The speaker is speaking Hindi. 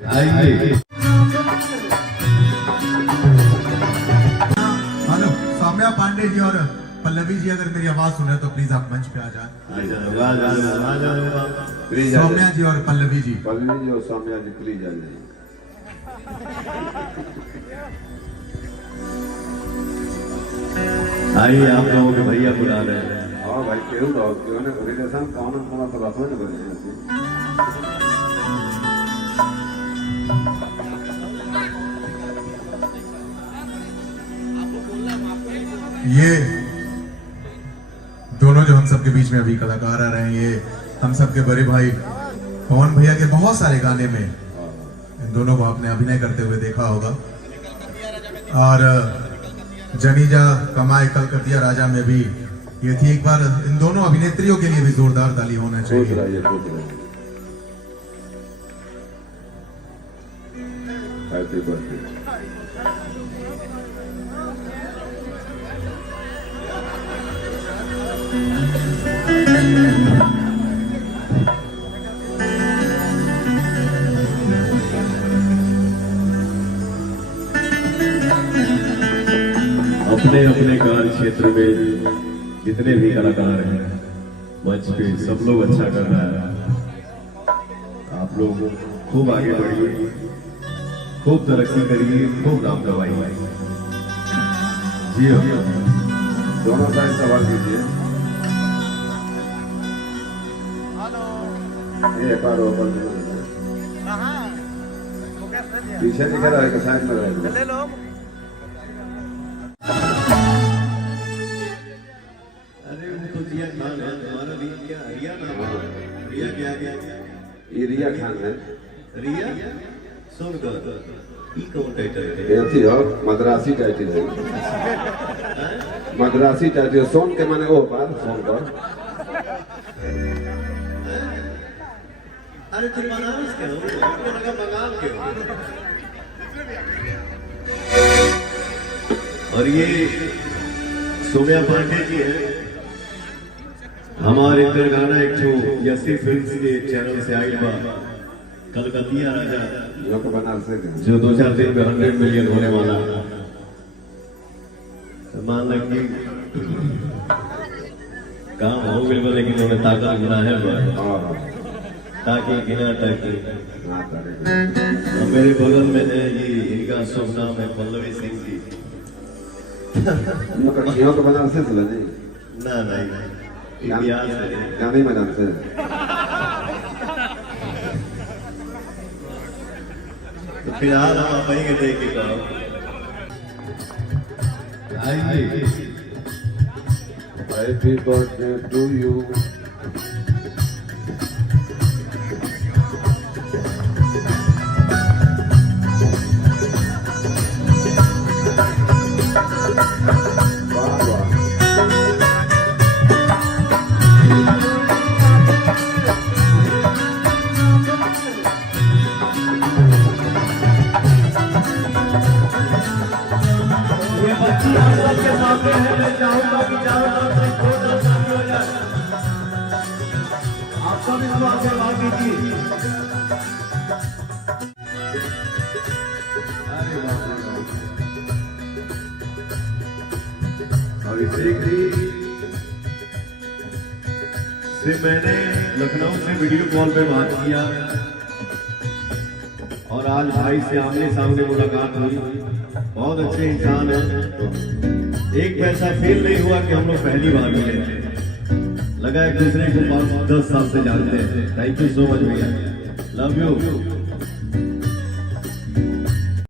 हेलो, सौम्या पांडे जी और पल्लवी जी अगर मेरी आवाज सुने तो प्लीज आप मंच पे आ जाए। सौम्या जी और पल्लवी जी और सौम्या जी प्लीज आ जाइए। आइए, आप लोगों के भैया बुला रहे हैं। हाँ भाई, क्यों ने घरे जैसा कौन हमारा तो रखो ना घरे। ये दोनों जो हम सबके बीच में अभी कलाकार आ रहे हैं, ये हम सबके बड़े भाई पवन भैया के बहुत सारे गाने में इन दोनों को आपने अभिनय करते हुए देखा होगा। और जनीजा कमाए कल कर दिया राजा में भी ये थी। एक बार इन दोनों अभिनेत्रियों के लिए भी जोरदार ताली होना चाहिए। Happy birthday. अपने अपने कार्य क्षेत्र में जितने भी कलाकार हैं मंच पे सब लोग अच्छा कर रहा है। आप लोग खूब आगे बढ़िए, खूब तरक्की करिए, खूब नाम कमाइए। जी दोनों साइड सवाल कीजिए। ये एक बार ओपन पीछे दिख रहा है कि साइड में रहेगा। अरे वो तो रिया खान है, तुम्हारा रिया रिया नाम है। रिया क्या? ये रिया खान है। रिया सुनकर ई कौन टाइटल है? ये थी हो मद्रासी टाइटल है। मद्रासी टाइटल सोन के माने वो पार सोन पर। अरे तुम बनारस के हो, आपको लगा बंगाल के हो। और ये सौम्या पांडे जी है, हमारे गाना एक ठो यसी फिल्म्स के चैनल से आई बा कलकतिया राजा, यो को बनारस से जो 2-4 दिन में 100 मिलियन होने वाला। मान लगी काम हो गए, लेकिन उन्होंने ताकत गुना है ताकि गिना ताकि। मेरे बगल में है ये, इनका शुभ नाम है पल्लवी सिंह जी। यो को बनारस से नहीं ना नहीं इतिहास है गांधी मैदान से। तो फिलहाल हम आप वहीं देख के कहो। Happy birthday to you. आप सब इसको आशीर्वाद दीजिए। और इसे मैंने लखनऊ से वीडियो कॉल पे बात किया और आज भाई से आमने सामने मुलाकात हुई। बहुत अच्छे इंसान है। एक पैसा फील नहीं हुआ कि हम लोग पहली बार मिले, लगा एक दूसरे को 10 साल से जानते हैं। थैंक यू सो मच भैया, लव यू।